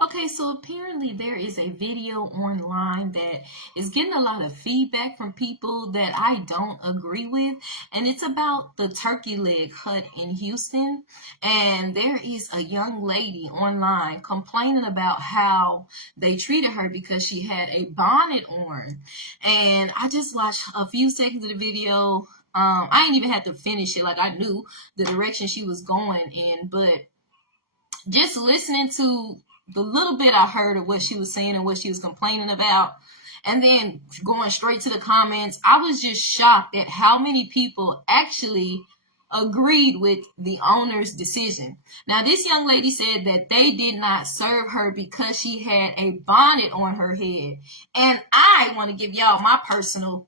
Okay, so apparently there is a video online that is getting a lot of feedback from people that I don't agree with, and it's about the turkey leg hut in Houston. And there is a young lady online complaining about how they treated her because she had a bonnet on. And I just watched a few seconds of the video. I ain't even had to finish it. Like I knew the direction she was going in, but just listening to the little bit I heard of what she was saying and what she was complaining about, and then going straight to the comments, I was just shocked at how many people actually agreed with the owner's decision. Now, this young lady said that they did not serve her because she had a bonnet on her head. And I want to give y'all my personal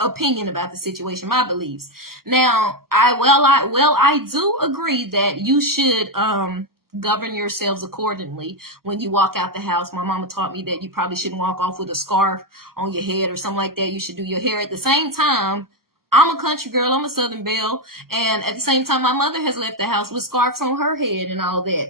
opinion about the situation, my beliefs. Now, I do agree that you should govern yourselves accordingly when you walk out the house. My mama taught me that you probably shouldn't walk off with a scarf on your head or something like that. You should do your hair. At the same time, I'm a country girl, I'm a Southern belle, and at the same time, my mother has left the house with scarves on her head and all that.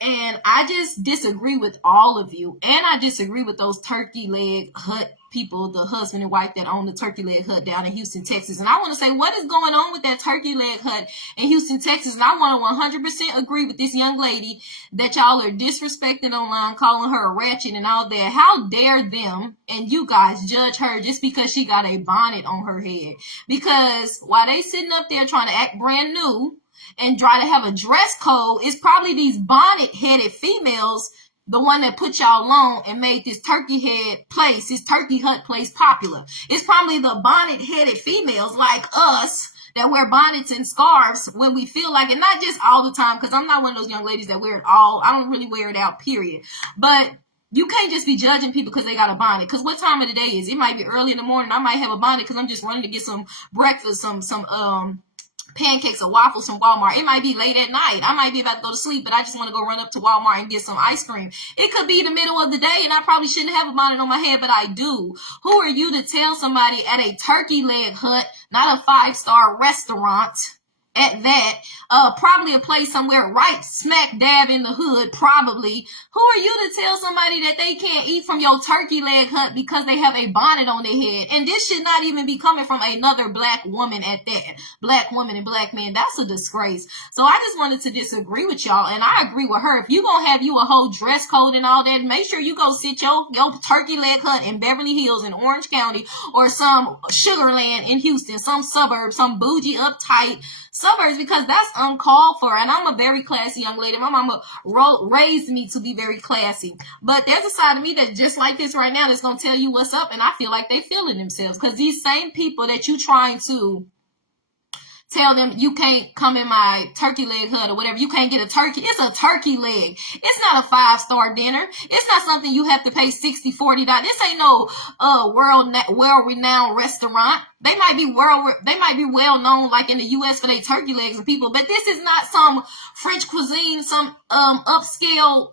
And I just disagree with all of you. And I disagree with those turkey leg hut people, the husband and wife that own the turkey leg hut down in Houston, Texas. And I want to say, what is going on with that turkey leg hut in Houston, Texas? And I want to 100% agree with this young lady that y'all are disrespecting online, calling her a ratchet and all that. How dare them and you guys judge her just because she got a bonnet on her head? Because while they sitting up there trying to act brand new and try to have a dress code, it's probably these bonnet-headed females, the one that put y'all on and made this turkey head place, this turkey hut place popular. It's probably the bonnet-headed females like us that wear bonnets and scarves when we feel like it, not just all the time, because I'm not one of those young ladies that wear it all. I don't really wear it out, period. But you can't just be judging people because they got a bonnet. Because what time of the day is it? It might be early in the morning. I might have a bonnet because I'm just running to get some breakfast, some pancakes or waffles from Walmart. It might be late at night. I might be about to go to sleep, but I just want to go run up to Walmart and get some ice cream. It could be the middle of the day, and I probably shouldn't have a bonnet on my head, but I do. Who are you to tell somebody at a turkey leg hut, not a 5-star restaurant, at that, probably a place somewhere right smack dab in the hood, probably. Who are you to tell somebody that they can't eat from your turkey leg hut because they have a bonnet on their head? And this should not even be coming from another black woman at that. Black woman and black men, that's a disgrace. So I just wanted to disagree with y'all, and I agree with her. If you gonna have you a whole dress code and all that, make sure you go sit your turkey leg hut in Beverly Hills in Orange County or some Sugar Land in Houston, some suburb, some bougie, uptight suburbs, because that's uncalled for. And I'm a very classy young lady. My mama raised me to be very classy. But there's a side of me that's just like this right now that's going to tell you what's up, and I feel like they feeling themselves. Because these same people that you trying to tell them you can't come in my turkey leg hut or whatever, you can't get a turkey. It's a turkey leg. It's not a 5-star dinner. It's not something you have to pay $60, $40. This ain't no world-renowned restaurant. They might be well known like in the US for their turkey legs and people, but this is not some French cuisine, some upscale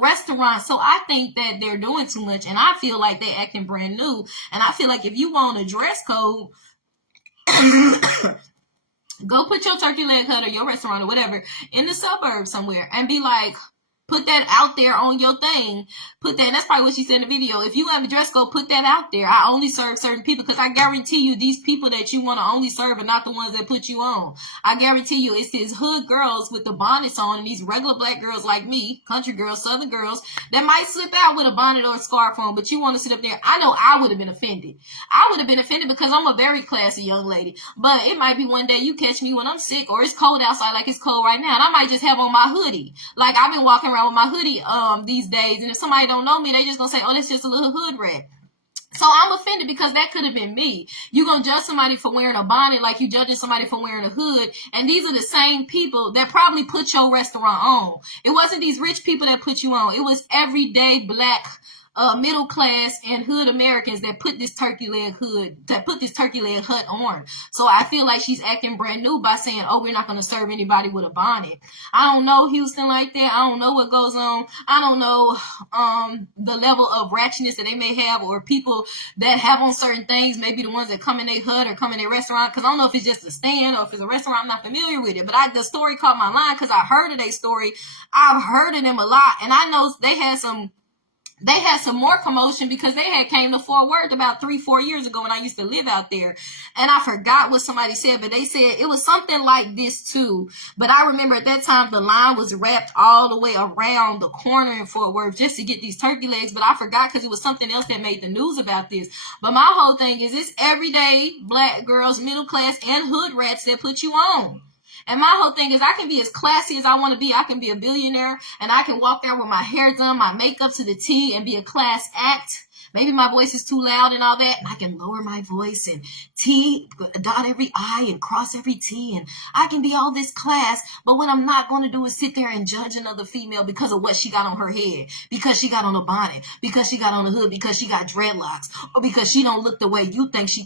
restaurant. So I think that they're doing too much, and I feel like they're acting brand new. And I feel like if you want a dress code, go put your turkey leg hut or your restaurant or whatever in the suburbs somewhere and be like, put that out there on your thing. Put that, that's probably what she said in the video. If you have a dress code, put that out there. I only serve certain people, because I guarantee you these people that you want to only serve are not the ones that put you on. I guarantee you it's these hood girls with the bonnets on and these regular black girls like me, country girls, southern girls, that might slip out with a bonnet or a scarf on, but you want to sit up there. I know I would have been offended. I would have been offended because I'm a very classy young lady. But it might be one day you catch me when I'm sick or it's cold outside like it's cold right now, and I might just have on my hoodie. Like I've been walking around with my hoodie these days, and if somebody don't know me, they just gonna say, oh, that's just a little hood rat. So I'm offended because that could have been me. You gonna judge somebody for wearing a bonnet like you judging somebody for wearing a hood, and these are the same people that probably put your restaurant on. It wasn't these rich people that put you on. It was everyday black middle class and hood Americans that put this turkey leg hut on. So I feel like she's acting brand new by saying, oh, we're not going to serve anybody with a bonnet. I don't know Houston like that. I don't know what goes on. I don't know the level of ratchetness that they may have, or people that have on certain things, maybe the ones that come in their hut or come in their restaurant, because I don't know if it's just a stand or if it's a restaurant. I'm not familiar with it, but the story caught my line because I heard of their story. I've heard of them a lot, and I know they had some more commotion because they had came to Fort Worth about 3-4 years ago when I used to live out there. And I forgot what somebody said, but they said it was something like this too. But I remember at that time the line was wrapped all the way around the corner in Fort Worth just to get these turkey legs. But I forgot because it was something else that made the news about this. But my whole thing is it's everyday black girls, middle class, and hood rats that put you on. And my whole thing is I can be as classy as I want to be. I can be a billionaire and I can walk out with my hair done, my makeup to the T, and be a class act. Maybe my voice is too loud and all that, and I can lower my voice and dot every I and cross every T, and I can be all this class, but what I'm not going to do is sit there and judge another female because of what she got on her head, because she got on a bonnet, because she got on a hood, because she got dreadlocks, or because she don't look the way you think she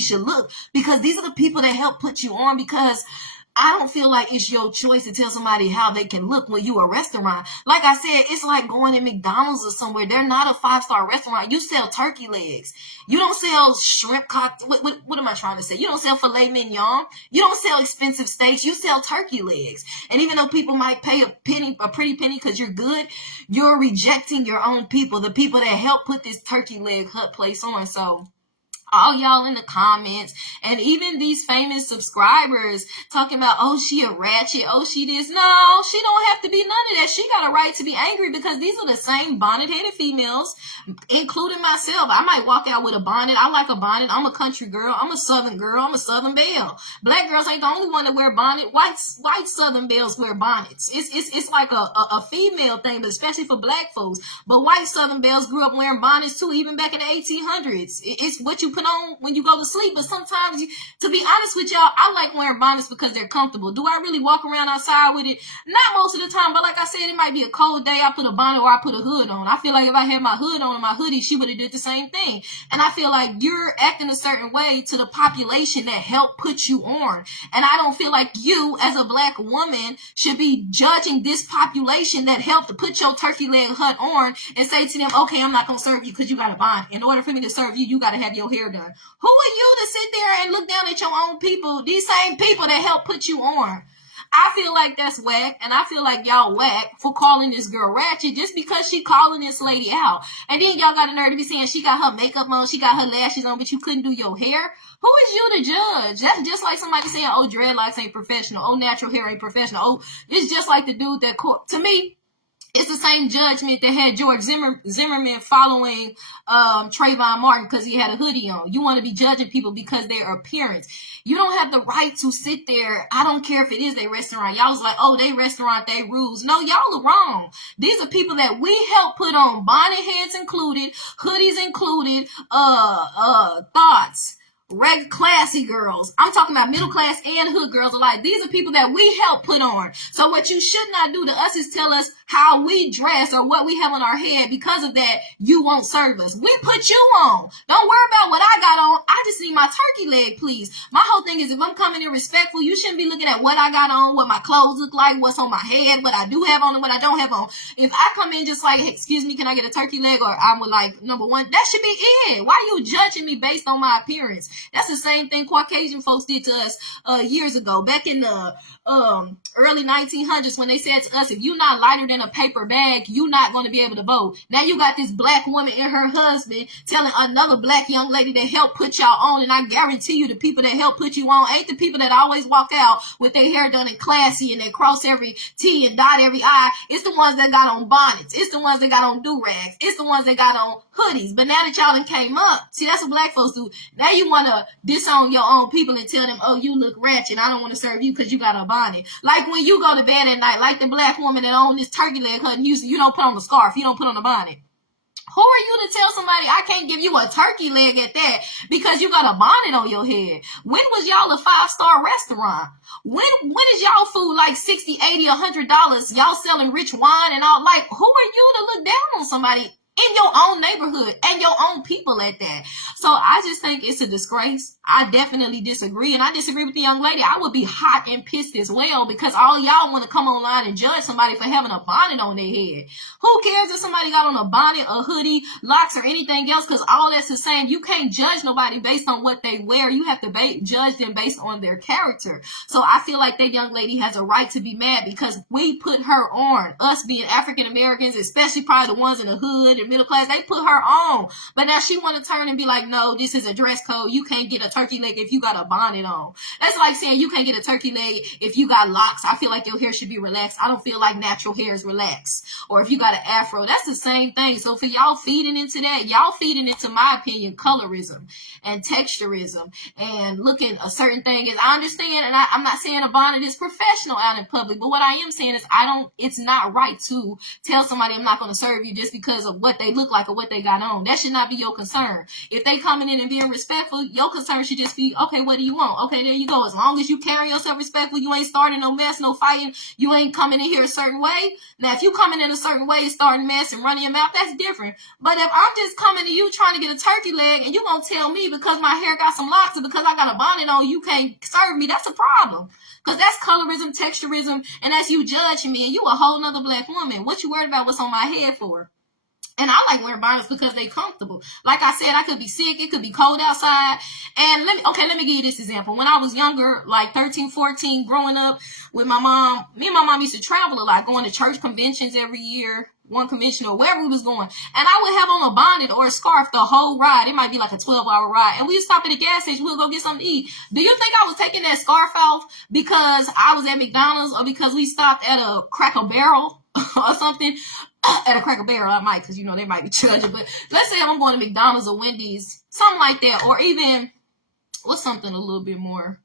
should look, because these are the people that help put you on, because I don't feel like it's your choice to tell somebody how they can look when you a restaurant. Like I said, it's like going to McDonald's or somewhere. They're not a 5-star restaurant. You sell turkey legs. You don't sell shrimp cocktail. What am I trying to say? You don't sell filet mignon. You don't sell expensive steaks. You sell turkey legs. And even though people might pay a pretty penny because you're good, you're rejecting your own people, the people that help put this turkey leg hut place on. So all y'all in the comments, and even these famous subscribers talking about, oh, she a ratchet, oh, she this. No, she don't have to be none of that. She got a right to be angry because these are the same bonnet-headed females, including myself. I might walk out with a bonnet. I like a bonnet. I'm a country girl. I'm a southern girl. I'm a southern belle. Black girls ain't the only one that wear bonnet. White southern belles wear bonnets. It's like a female thing, but especially for black folks. But white southern belles grew up wearing bonnets too, even back in the 1800s. It's what you put on when you go to sleep. But sometimes, to be honest with y'all, I like wearing bonnets because they're comfortable. Do I really walk around outside with it? Not most of the time, but like I said, it might be a cold day, I put a bonnet or I put a hood on. I feel like if I had my hood on and my hoodie, she would have did the same thing. And I feel like you're acting a certain way to the population that helped put you on. And I don't feel like you, as a black woman, should be judging this population that helped to put your turkey leg hut on and say to them, okay, I'm not going to serve you because you got a bonnet. In order for me to serve you, you got to have your hair done. Who are you to sit there and look down at your own people, these same people that help put you on? I feel like that's whack, and I feel like y'all whack for calling this girl ratchet just because she calling this lady out. And then y'all got a nerve to be saying she got her makeup on, she got her lashes on, but you couldn't do your hair. Who is you to judge? That's just like somebody saying, oh, dreadlocks ain't professional, oh, natural hair ain't professional. Oh, it's just like the dude that to me, it's the same judgment that had George Zimmerman following Trayvon Martin because he had a hoodie on. You want to be judging people because their appearance. You don't have the right to sit there. I don't care if it is their restaurant. Y'all was like, oh, they restaurant, they rules. No, y'all are wrong. These are people that we help put on, bonnet heads included, hoodies included, thoughts. Regular classy girls. I'm talking about middle class and hood girls alike. These are people that we help put on. So what you should not do to us is tell us how we dress or what we have on our head. Because of that, you won't serve us. We put you on. Don't worry about what I got on. I just need my turkey leg, please. My whole thing is if I'm coming in respectful, you shouldn't be looking at what I got on, what my clothes look like, what's on my head, what I do have on and what I don't have on. If I come in just like, hey, excuse me, can I get a turkey leg? Or I'm like, number one, that should be it. Why are you judging me based on my appearance? That's the same thing Caucasian folks did to us years ago. Back in the early 1900s when they said to us, if you're not lighter than a paper bag, you're not going to be able to vote. Now you got this black woman and her husband telling another black young lady that helped put y'all on, and I guarantee you the people that help put you on ain't the people that always walk out with their hair done and classy and they cross every T and dot every I. It's the ones that got on bonnets. It's the ones that got on do-rags. It's the ones that got on hoodies. But now that y'all done came up, see, that's what black folks do. Now you want to disown your own people and tell them, oh, you look ratchet. I don't want to serve you because you got a bonnet. Like when you go to bed at night, like the black woman that owned this turkey leg hut in Houston, you don't put on a scarf. You don't put on a bonnet. Who are you to tell somebody I can't give you a turkey leg at that because you got a bonnet on your head? When was y'all a 5-star restaurant? When is y'all food like $60, $80, $100? Y'all selling rich wine and all? Like, who are you to look down on somebody? in your own neighborhood and your own people at that. So I just think it's a disgrace. I definitely disagree. And I disagree with the young lady. I would be hot and pissed as well, because all y'all want to come online and judge somebody for having a bonnet on their head. Who cares if somebody got on a bonnet, a hoodie, locks, or anything else? Because all that's the same. You can't judge nobody based on what they wear. You have to judge them based on their character. So I feel like that young lady has a right to be mad because we put her on. Us being African Americans, especially probably the ones in the hood and middle class, they put her on. But now she want to turn and be like, no, this is a dress code. You can't get a turkey leg if you got a bonnet on. That's like saying you can't get a turkey leg if you got locks. I feel like your hair should be relaxed. I don't feel like natural hair is relaxed. Or if you got an afro, that's the same thing. So for y'all feeding into that, y'all feeding into, my opinion, colorism and texturism and looking a certain thing is, I understand, and I'm not saying a bonnet is professional out in public, but what I am saying is it's not right to tell somebody I'm not going to serve you just because of what they look like or what they got on. That should not be your concern. If they coming in and being respectful, your concern should just be, okay, what do you want? Okay, there you go. As long as you carry yourself respectful, you ain't starting no mess, no fighting, you ain't coming in here a certain way. Now, if you coming in a certain way, starting mess and running your mouth, that's different. But if I'm just coming to you trying to get a turkey leg and you gonna tell me because my hair got some locks or because I got a bonnet on, you can't serve me, that's a problem. Because that's colorism, texturism, and that's you judging me, and you a whole nother black woman. What you worried about what's on my head for? And I like wearing bonnets because they comfortable. Like I said, I could be sick. It could be cold outside. And let me give you this example. When I was younger, like 13, 14, growing up with my mom, me and my mom used to travel a lot, going to church conventions every year, one convention or wherever we was going. And I would have on a bonnet or a scarf the whole ride. It might be like a 12-hour ride. And we would stop at a gas station. We'll go get something to eat. Do you think I was taking that scarf off because I was at McDonald's or because we stopped at a Cracker Barrel or something? At a Cracker Barrel, I might, because, they might be judging. But let's say I'm going to McDonald's or Wendy's, something like that. Or even, what's something a little bit more?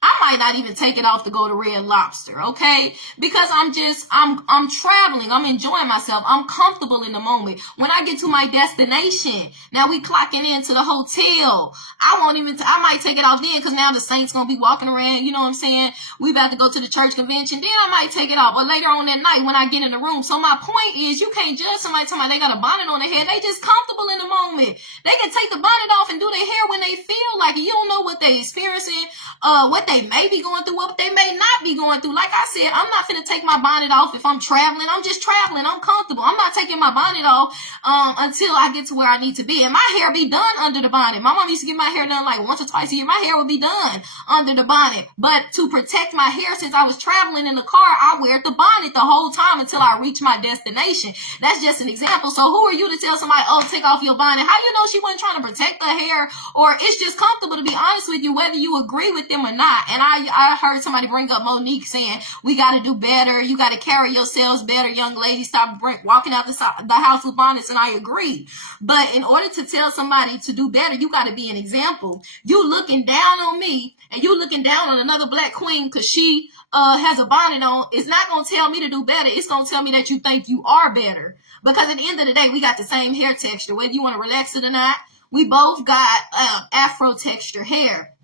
I might not even take it off to go to Red Lobster, okay? Because I'm traveling. I'm enjoying myself. I'm comfortable in the moment. When I get to my destination, now we clocking into the hotel. I might take it off then because now the saints going to be walking around, you know what I'm saying? We about to go to the church convention. Then I might take it off. Or later on that night when I get in the room. So my point is, you can't judge somebody talking about they got a bonnet on their head. They just comfortable in the moment. They can take the bonnet off and do their hair when they feel like it. You don't know what they experiencing, what they may be going through, what they may not be going through. Like I said, I'm not finna take my bonnet off if I'm traveling. I'm just traveling. I'm comfortable. I'm not taking my bonnet off until I get to where I need to be. And my hair be done under the bonnet. My mom used to get my hair done like once or twice a year. My hair would be done under the bonnet. But to protect my hair, since I was traveling in the car, I wear the bonnet the whole time until I reach my destination. That's just an example. So who are you to tell somebody, oh, take off your bonnet? How you know she wasn't trying to protect her hair? Or it's just comfortable, to be honest with you, whether you agree with them or not. And I heard somebody bring up Monique saying, we got to do better. You got to carry yourselves better, young ladies. Stop walking out the house with bonnets. And I agree. But in order to tell somebody to do better, you got to be an example. You looking down on me and you looking down on another black queen because she has a bonnet on, it's not going to tell me to do better. It's going to tell me that you think you are better. Because at the end of the day, we got the same hair texture. Whether you want to relax it or not, we both got afro texture hair.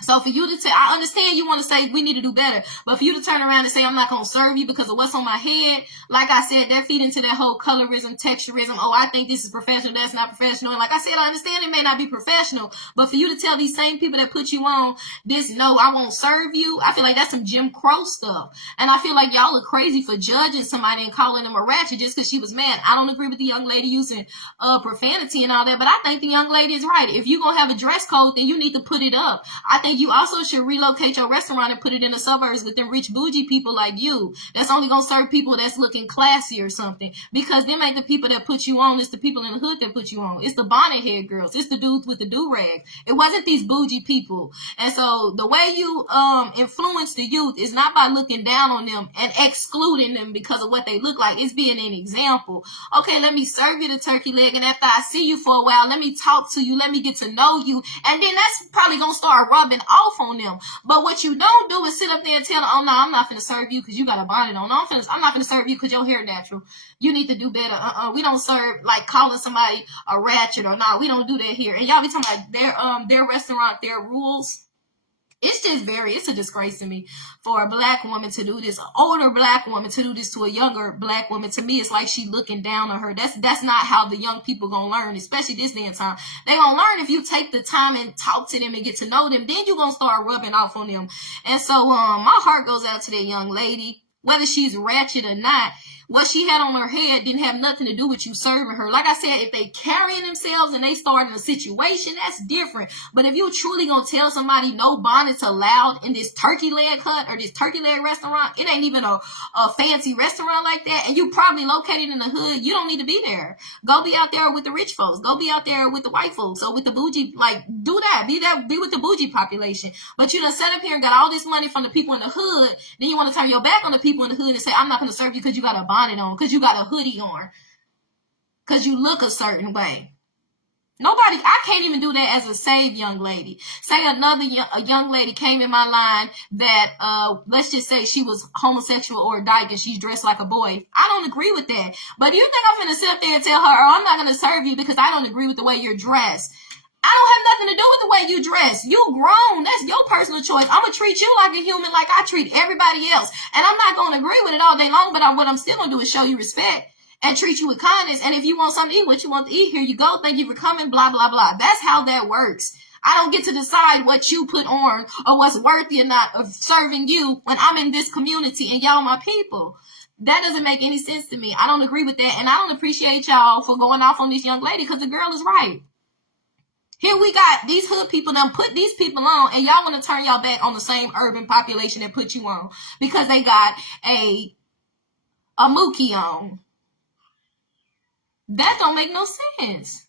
So for you to I understand you want to say we need to do better, but for you to turn around and say I'm not going to serve you because of what's on my head, like I said, that feed into that whole colorism, texturism. Oh, I think this is professional, that's not professional. And like I said, I understand it may not be professional, but for you to tell these same people that put you on this, no, I won't serve you, I feel like that's some Jim Crow stuff. And I feel like y'all are crazy for judging somebody and calling them a ratchet just because she was mad. I don't agree with the young lady using profanity and all that, but I think the young lady is right. If you're going to have a dress code, then you need to put it up. I think you also should relocate your restaurant and put it in the suburbs with them rich bougie people like you. That's only going to serve people that's looking classy or something. Because them ain't the people that put you on. It's the people in the hood that put you on. It's the bonnet head girls. It's the dudes with the do-rag. It wasn't these bougie people. And so the way you influence the youth is not by looking down on them and excluding them because of what they look like. It's being an example. Okay, let me serve you the turkey leg, and after I see you for a while, let me talk to you. Let me get to know you. And then that's probably going to start rubbing off on them. But what you don't do is sit up there and tell them, oh no, I'm not finna serve you because you got a bonnet on. I'm not finna serve you because your hair natural. You need to do better. We don't serve like calling somebody a ratchet or not. We don't do that here. And y'all be talking about their restaurant, their rules. It's a disgrace to me for a black woman to do this, an older black woman to do this to a younger black woman. To me, it's like she looking down on her. That's not how the young people gonna learn, especially this day and time. They gonna learn if you take the time and talk to them and get to know them. Then you gonna start rubbing off on them. And so, my heart goes out to that young lady, whether she's ratchet or not. What she had on her head didn't have nothing to do with you serving her. Like I said, if they carrying themselves and they start in a situation, that's different. But if you truly gonna tell somebody no bonnets allowed in this turkey leg hut or this turkey leg restaurant, it ain't even a fancy restaurant like that, and you probably located in the hood, you don't need to be there. Go be out there with the rich folks. Go be out there with the white folks or with the bougie. Like, do that. Be with the bougie population. But you done set up here and got all this money from the people in the hood. Then you want to turn your back on the people in the hood and say, I'm not going to serve you because you got a bonnet on, because you got a hoodie on, because you look a certain way. I can't even do that as a saved young lady. Say a young lady came in my line that, let's just say she was homosexual or dyke and she's dressed like a boy. I don't agree with that. But do you think I'm going to sit up there and tell her, oh, I'm not going to serve you because I don't agree with the way you're dressed? I don't have nothing to do with the way you dress. You grown. That's your personal choice. I'm going to treat you like a human, like I treat everybody else. And I'm not going to agree with it all day long, but what I'm still going to do is show you respect and treat you with kindness. And if you want something to eat, what you want to eat, here you go. Thank you for coming, blah, blah, blah. That's how that works. I don't get to decide what you put on or what's worthy or not of serving you when I'm in this community and y'all my people. That doesn't make any sense to me. I don't agree with that. And I don't appreciate y'all for going off on this young lady because the girl is right. Here we got these hood people that put these people on, and y'all want to turn y'all back on the same urban population that put you on because they got a mookie on. That don't make no sense.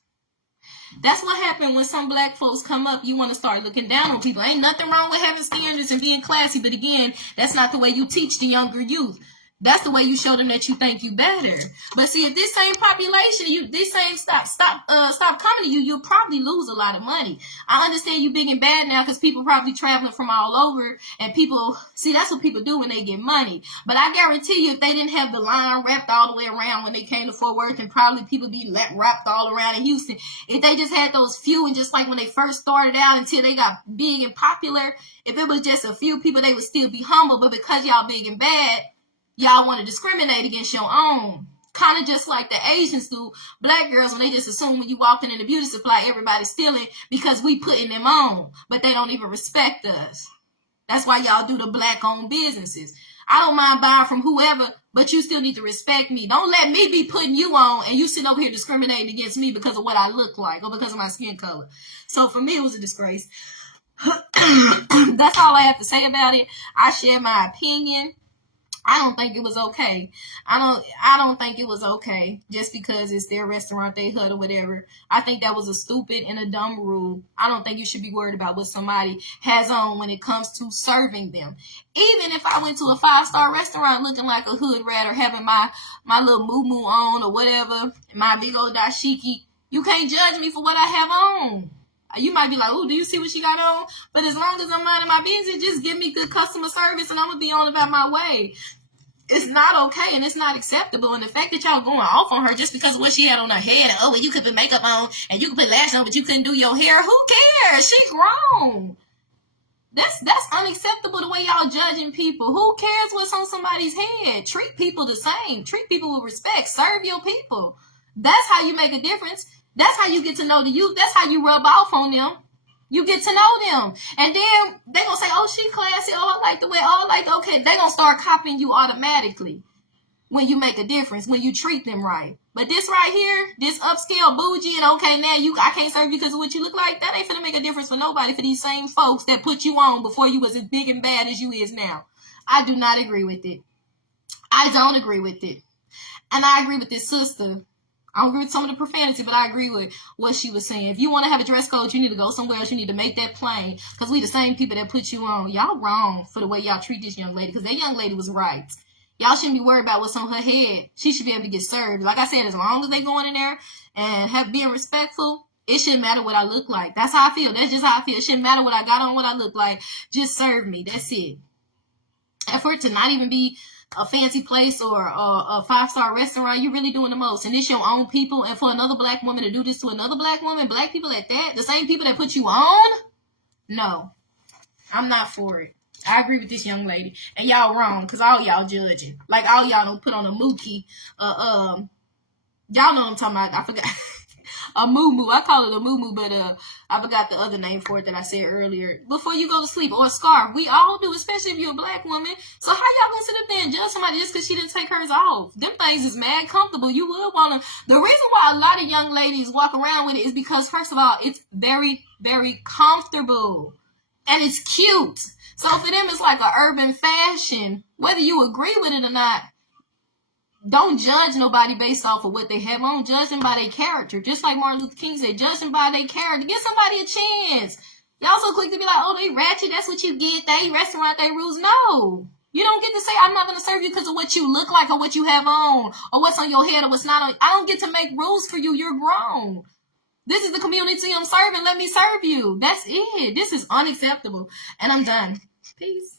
That's what happened when some black folks come up. You want to start looking down on people. Ain't nothing wrong with having standards and being classy, but again, that's not the way you teach the younger youth. That's the way you show them that you think you better. But see, if this same population, this same stop coming to you, you'll probably lose a lot of money. I understand you big and bad now because people probably traveling from all over, and people see that's what people do when they get money. But I guarantee you, if they didn't have the line wrapped all the way around when they came to Fort Worth, and probably people be wrapped all around in Houston, if they just had those few, and just like when they first started out until they got big and popular, if it was just a few people, they would still be humble. But because y'all big and bad, y'all want to discriminate against your own. Kind of just like the Asians do, black girls, when they just assume when you walking in the beauty supply, everybody's stealing because we putting them on, but they don't even respect us. That's why y'all do the black-owned businesses. I don't mind buying from whoever, but you still need to respect me. Don't let me be putting you on and you sitting over here discriminating against me because of what I look like or because of my skin color. So for me, it was a disgrace. That's all I have to say about it. I share my opinion. I don't think it was okay. I don't think it was okay just because it's their restaurant, they hut or whatever. I think that was a stupid and a dumb rule. I don't think you should be worried about what somebody has on when it comes to serving them. Even if I went to a 5-star restaurant looking like a hood rat or having my little moo-moo on or whatever, my big old dashiki, you can't judge me for what I have on. You might be like, oh, do you see what she got on? But as long as I'm minding my business, just give me good customer service and I'm going to be on about my way. It's not okay and it's not acceptable. And the fact that y'all going off on her just because of what she had on her head, oh, well, you could put makeup on and you could put lashes on, but you couldn't do your hair. Who cares? She's grown. That's unacceptable the way y'all judging people. Who cares what's on somebody's head? Treat people the same. Treat people with respect. Serve your people. That's how you make a difference. That's how you get to know the youth. That's how you rub off on them. You get to know them. And then they going to say, oh, she classy. Oh, I like the way. Oh, I like, okay. They going to start copying you automatically when you make a difference, when you treat them right. But this right here, this upscale bougie, and okay, now I can't serve you because of what you look like. That ain't finna make a difference for nobody, for these same folks that put you on before you was as big and bad as you is now. I do not agree with it. I don't agree with it. And I agree with this sister. I don't agree with some of the profanity, but I agree with what she was saying. If you want to have a dress code, you need to go somewhere else. You need to make that plain because we the same people that put you on. Y'all wrong for the way y'all treat this young lady because that young lady was right. Y'all shouldn't be worried about what's on her head. She should be able to get served. Like I said, as long as they going in there and being respectful, it shouldn't matter what I look like. That's how I feel. That's just how I feel. It shouldn't matter what I got on, what I look like. Just serve me. That's it. And for it to not even be a fancy place or a 5-star restaurant, you're really doing the most. And it's your own people. And for another black woman to do this to another black woman, black people at that, the same people that put you on? No. I'm not for it. I agree with this young lady. And y'all wrong, because all y'all judging. Like, all y'all don't put on a mookie. Y'all know what I'm talking about. I forgot. A moo-moo. I call it a moo-moo, but I forgot the other name for it that I said earlier. Before you go to sleep, or a scarf. We all do, especially if you're a black woman. So how y'all gonna sit up there and judge somebody just because she didn't take hers off? Them things is mad comfortable. You would wanna. The reason why a lot of young ladies walk around with it is because, first of all, it's very, very comfortable. And it's cute. So for them, it's like an urban fashion. Whether you agree with it or not, don't judge nobody based off of what they have on. Judge them by their character. Just like Martin Luther King said, judge them by their character. Give somebody a chance. Y'all so quick to be like, oh, they ratchet. That's what you get. They restaurant, they rules. No. You don't get to say, I'm not going to serve you because of what you look like or what you have on or what's on your head or what's not on. I don't get to make rules for you. You're grown. This is the community I'm serving. Let me serve you. That's it. This is unacceptable. And I'm done. Peace.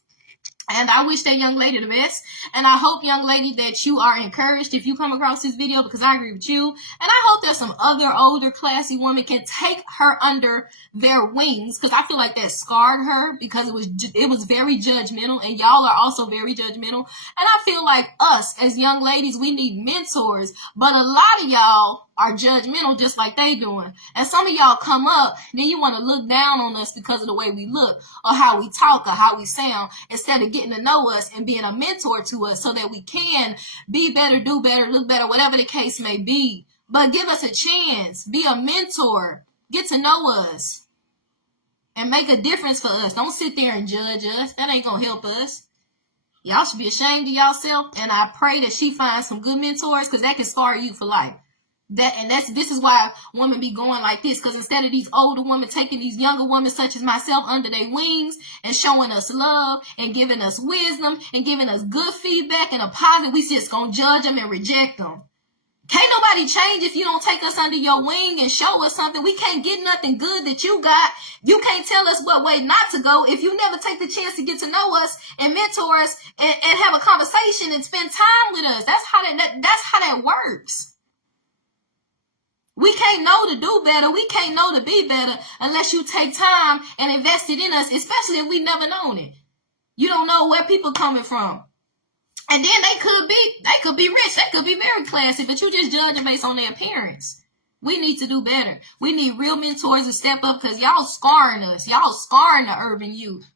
And I wish that young lady the best. And I hope, young lady, that you are encouraged if you come across this video, because I agree with you. And I hope there's some other older, classy women can take her under their wings, because I feel like that scarred her, because it was very judgmental, and y'all are also very judgmental. And I feel like us as young ladies, we need mentors, but a lot of y'all are judgmental just like they doing. And some of y'all come up, then you want to look down on us because of the way we look or how we talk or how we sound, instead of getting to know us and being a mentor to us so that we can be better, do better, look better, whatever the case may be. But give us a chance. Be a mentor. Get to know us and make a difference for us. Don't sit there and judge us. That ain't going to help us. Y'all should be ashamed of yourself. And I pray that she finds some good mentors, because that can scar you for life. This is why women be going like this, because instead of these older women taking these younger women such as myself under their wings and showing us love and giving us wisdom and giving us good feedback and a positive, we just gonna judge them and reject them. Can't nobody change if you don't take us under your wing and show us something. We can't get nothing good that you got. You can't tell us what way not to go if you never take the chance to get to know us and mentor us and have a conversation and spend time with us. That's how that works. We can't know to do better. We can't know to be better unless you take time and invest it in us, especially if we never known it. You don't know where people coming from. And then they could be rich. They could be very classy, but you just judge them based on their appearance. We need to do better. We need real mentors to step up, because y'all scarring us. Y'all scarring the urban youth.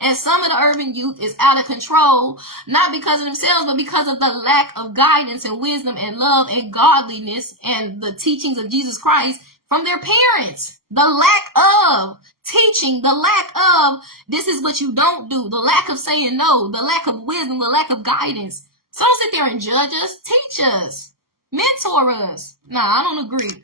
And some of the urban youth is out of control, not because of themselves, but because of the lack of guidance and wisdom and love and godliness and the teachings of Jesus Christ from their parents. The lack of teaching, the lack of this is what you don't do, the lack of saying no, the lack of wisdom, the lack of guidance. So don't sit there and judge us. Teach us. Mentor us. Nah, I don't agree.